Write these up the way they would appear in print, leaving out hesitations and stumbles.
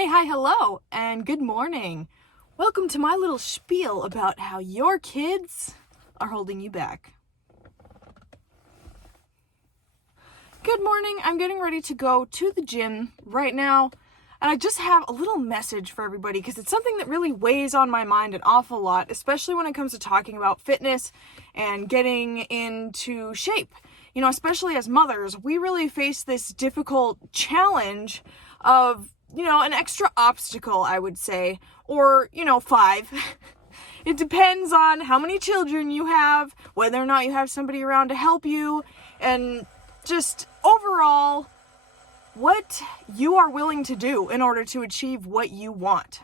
Hey, hi, hello, and good morning. Welcome to my little spiel about how your kids are holding you back. Good morning. I'm getting ready to go to the gym right now, and I just have a little message for everybody because it's something that really weighs on my mind an awful lot, especially when it comes to talking about fitness and getting into shape. You know, especially as mothers, we really face this difficult challenge of an extra obstacle, I would say, or, 5. It depends on how many children you have, whether or not you have somebody around to help you, and just overall, what you are willing to do in order to achieve what you want.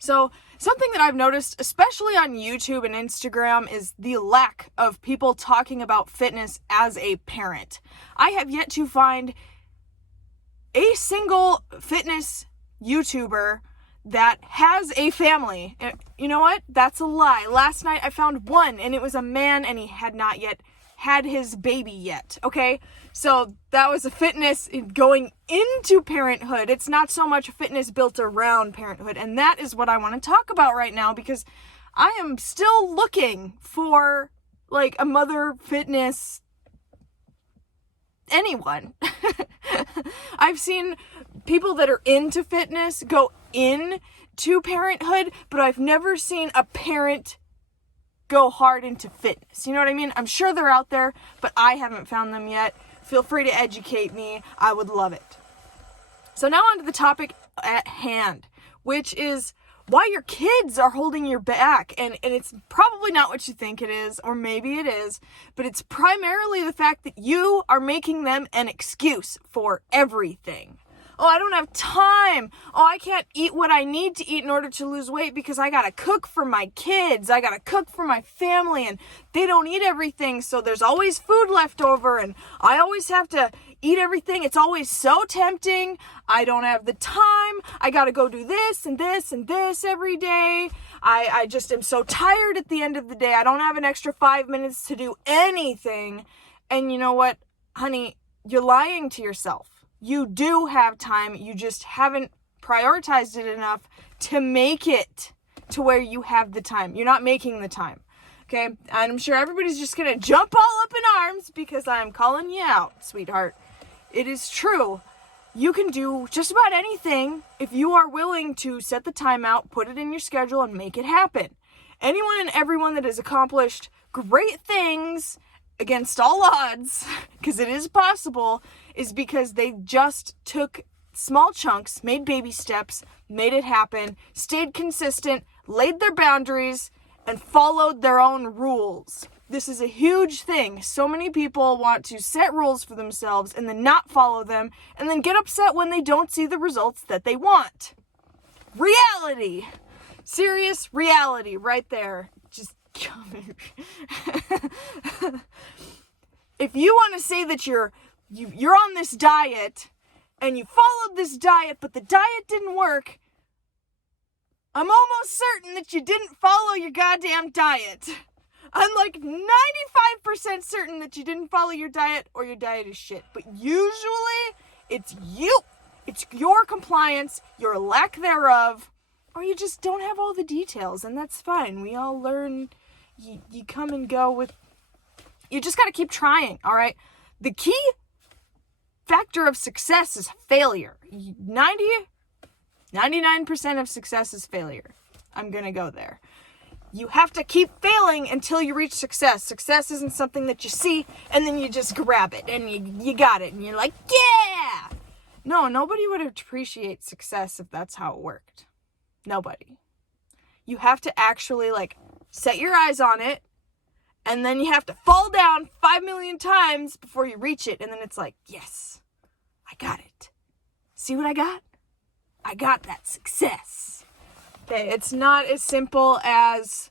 So, something that I've noticed, especially on YouTube and Instagram, is the lack of people talking about fitness as a parent. I have yet to find a single fitness YouTuber that has a family. You know what? That's a lie. Last night I found one, and it was a man, and he had not yet had his baby yet, okay? So that was a fitness going into parenthood. It's not so much fitness built around parenthood, and that is what I want to talk about right now because I am still looking for like a mother fitness anyone. I've seen people that are into fitness go into parenthood, but I've never seen a parent go hard into fitness. You know what I mean? I'm sure they're out there, but I haven't found them yet. Feel free to educate me. I would love it. So now on to the topic at hand, which is why your kids are holding you back. And it's probably not what you think it is, or maybe it is, but it's primarily the fact that you are making them an excuse for everything. Oh, I don't have time. Oh, I can't eat what I need to eat in order to lose weight because I gotta cook for my kids. I gotta cook for my family, and they don't eat everything, so there's always food left over, and I always have to eat everything. It's always so tempting. I don't have the time. I gotta go do this and this and this every day. I just am so tired at the end of the day. I don't have an extra 5 minutes to do anything. And you know what, honey? You're lying to yourself. You do have time, you just haven't prioritized it enough to make it to where you have the time. You're not making the time, okay? And I'm sure everybody's just gonna jump all up in arms because I'm calling you out, sweetheart. It is true. You can do just about anything if you are willing to set the time out, put it in your schedule, and make it happen. Anyone and everyone that has accomplished great things against all odds, because it is possible, is because they just took small chunks, made baby steps, made it happen, stayed consistent, laid their boundaries, and followed their own rules. This is a huge thing. So many people want to set rules for themselves and then not follow them, and then get upset when they don't see the results that they want. Reality. Serious reality right there. Just if you want to say that you're on this diet and you followed this diet but the diet didn't work, I'm almost certain that you didn't follow your goddamn diet. I'm like 95% certain that you didn't follow your diet or your diet is shit. But usually it's you. It's your compliance, your lack thereof, or you just don't have all the details, and that's fine. We all learn. You come and go with. You just got to keep trying, all right? The key factor of success is failure. 99% of success is failure. I'm going to go there. You have to keep failing until you reach success. Success isn't something that you see and then you just grab it and you got it and you're like, yeah! No, nobody would appreciate success if that's how it worked. Nobody. You have to actually set your eyes on it, and then you have to fall down 5 million times before you reach it. And then it's like, yes, I got it. See what I got? I got that success. Okay, it's not as simple as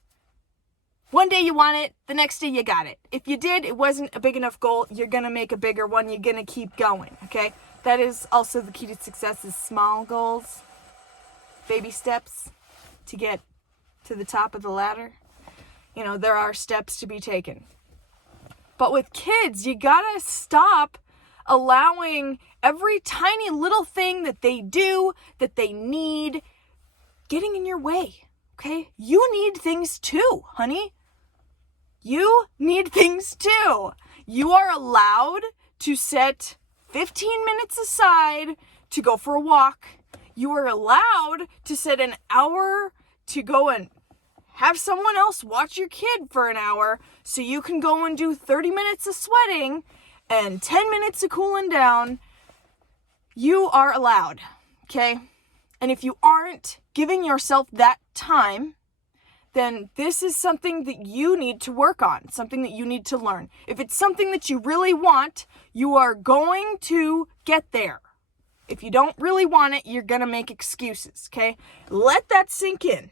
one day you want it, the next day you got it. If you did, it wasn't a big enough goal, you're going to make a bigger one. You're going to keep going, okay? That is also the key to success is small goals, baby steps to get to the top of the ladder. There are steps to be taken. But with kids, you gotta stop allowing every tiny little thing that they do, that they need, getting in your way, okay? You need things too, honey. You need things too. You are allowed to set 15 minutes aside to go for a walk. You are allowed to set an hour to go and have someone else watch your kid for an hour so you can go and do 30 minutes of sweating and 10 minutes of cooling down. You are allowed, okay? And if you aren't giving yourself that time, then this is something that you need to work on, something that you need to learn. If it's something that you really want, you are going to get there. If you don't really want it, you're going to make excuses, okay? Let that sink in.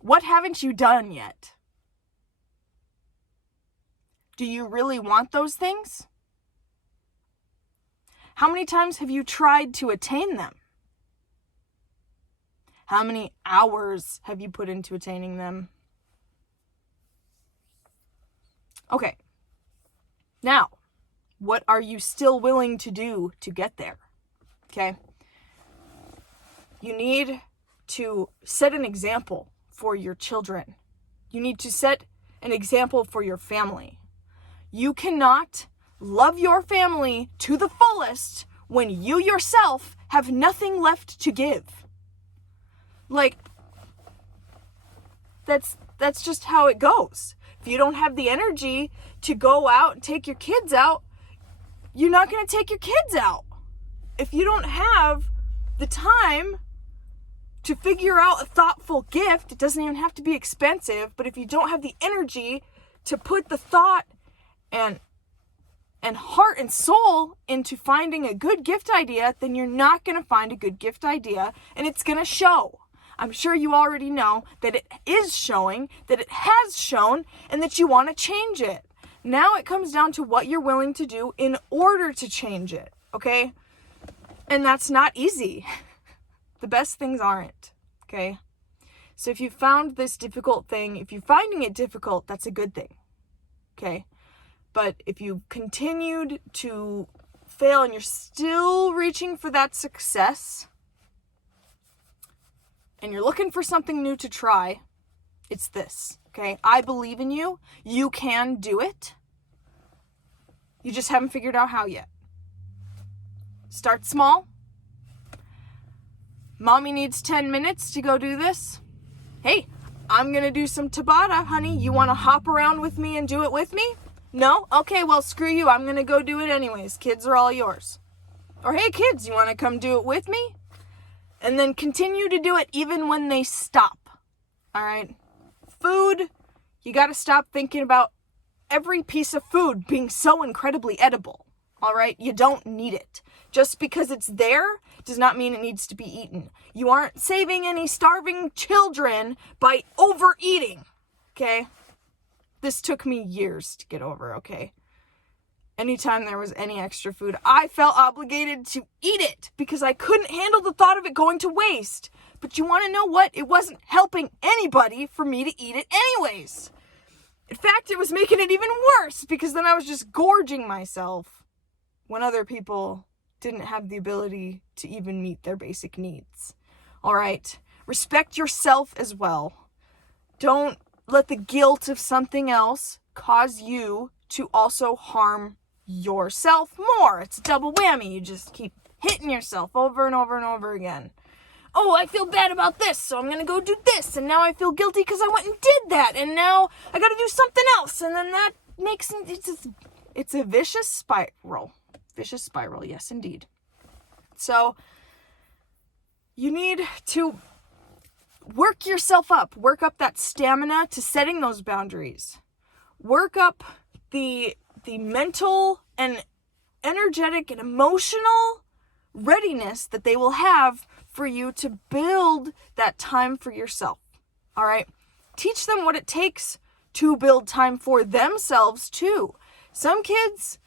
What haven't you done yet? Do you really want those things? How many times have you tried to attain them? How many hours have you put into attaining them? Okay. Now, what are you still willing to do to get there? Okay? You need to set an example for your children. You need to set an example for your family. You cannot love your family to the fullest when you yourself have nothing left to give. Like, that's just how it goes. If you don't have the energy to go out and take your kids out, you're not going to take your kids out. If you don't have the time to figure out a thoughtful gift, it doesn't even have to be expensive, but if you don't have the energy to put the thought and heart and soul into finding a good gift idea, then you're not going to find a good gift idea, and it's going to show. I'm sure you already know that it is showing, that it has shown, and that you want to change it. Now it comes down to what you're willing to do in order to change it, okay? And that's not easy. The best things aren't, okay? So if you found this difficult thing, if you're finding it difficult, that's a good thing, okay? But if you continued to fail and you're still reaching for that success, and you're looking for something new to try, it's this, okay? I believe in you. You can do it. You just haven't figured out how yet. Start small. Mommy needs 10 minutes to go do this. Hey, I'm going to do some Tabata, honey. You want to hop around with me and do it with me? No? Okay, well, screw you. I'm going to go do it anyways. Kids are all yours. Or, hey, kids, you want to come do it with me? And then continue to do it even when they stop. All right? Food, you got to stop thinking about every piece of food being so incredibly edible. All right? You don't need it. Just because it's there does not mean it needs to be eaten. You aren't saving any starving children by overeating. Okay? This took me years to get over, okay? Anytime there was any extra food, I felt obligated to eat it because I couldn't handle the thought of it going to waste. But you want to know what? It wasn't helping anybody for me to eat it anyways. In fact, it was making it even worse because then I was just gorging myself when other people didn't have the ability to even meet their basic needs. All right? Respect yourself as well. Don't let the guilt of something else cause you to also harm yourself more. It's a double whammy. You just keep hitting yourself over and over and over again. Oh, I feel bad about this, so I'm going to go do this. And now I feel guilty because I went and did that. And now I got to do something else. And then that makes it's a vicious spiral. Vicious spiral, yes, indeed. So you need to work yourself up. Work up that stamina to setting those boundaries. Work up the mental and energetic and emotional readiness that they will have for you to build that time for yourself. All right? Teach them what it takes to build time for themselves too. Some kids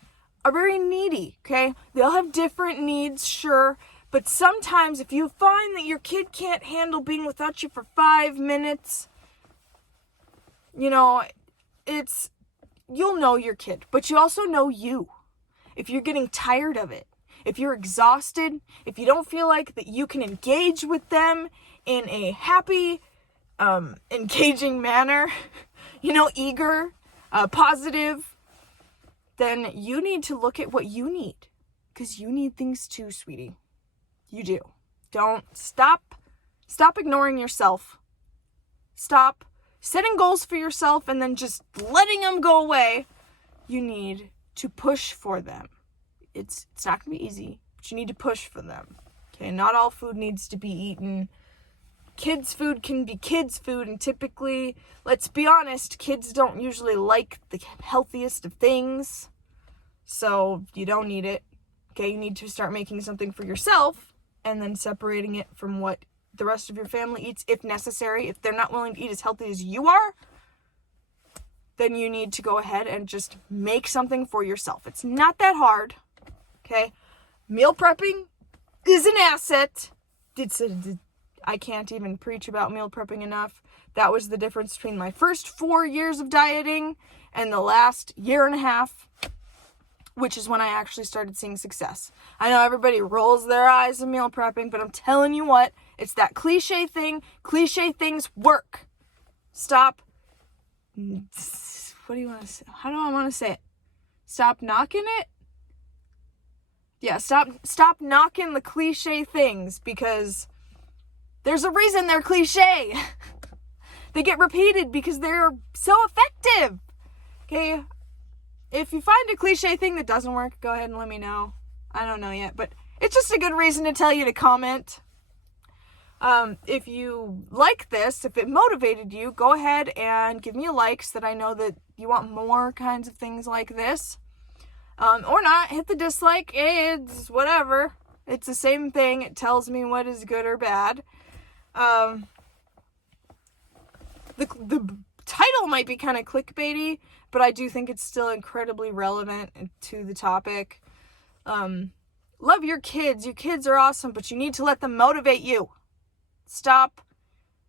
are very needy, okay? They'll have different needs, sure, but sometimes if you find that your kid can't handle being without you for 5 minutes, you know, you'll know your kid, but you also know you. If you're getting tired of it, if you're exhausted, if you don't feel like that you can engage with them in a happy, engaging manner, eager, positive, then you need to look at what you need. Because you need things too, sweetie. You do. Don't stop ignoring yourself. Stop setting goals for yourself and then just letting them go away. You need to push for them. It's not going to be easy, but you need to push for them. Okay, not all food needs to be eaten. Kids' food can be kids' food, and typically, let's be honest, kids don't usually like the healthiest of things, so you don't need it. Okay, you need to start making something for yourself, and then separating it from what the rest of your family eats, if necessary. If they're not willing to eat as healthy as you are, then you need to go ahead and just make something for yourself. It's not that hard, okay? Meal prepping is an asset. I can't even preach about meal prepping enough. That was the difference between my first 4 years of dieting and the last year and a half, which is when I actually started seeing success. I know everybody rolls their eyes at meal prepping, but I'm telling you what, it's that cliche thing. Cliche things work. Stop. What do you want to say? How do I want to say it? Stop knocking it? Yeah, stop knocking the cliche things, because there's a reason they're cliche. They get repeated because they're so effective. Okay? If you find a cliche thing that doesn't work, go ahead and let me know. I don't know yet, but it's just a good reason to tell you to comment. If you like this, if it motivated you, go ahead and give me a like so that I know that you want more kinds of things like this. Or not, hit the dislike. It's whatever. It's the same thing. It tells me what is good or bad. The title might be kind of clickbaity, but I do think it's still incredibly relevant to the topic. Love your kids. Your kids are awesome, but you need to let them motivate you. Stop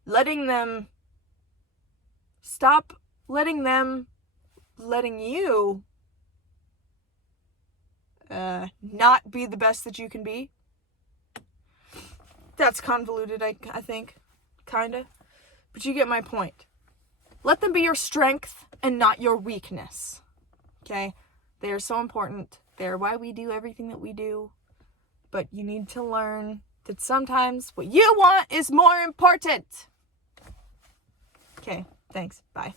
letting you not be the best that you can be. That's convoluted, I think. Kinda. But you get my point. Let them be your strength and not your weakness. Okay? They are so important. They're why we do everything that we do. But you need to learn that sometimes what you want is more important. Okay, thanks. Bye.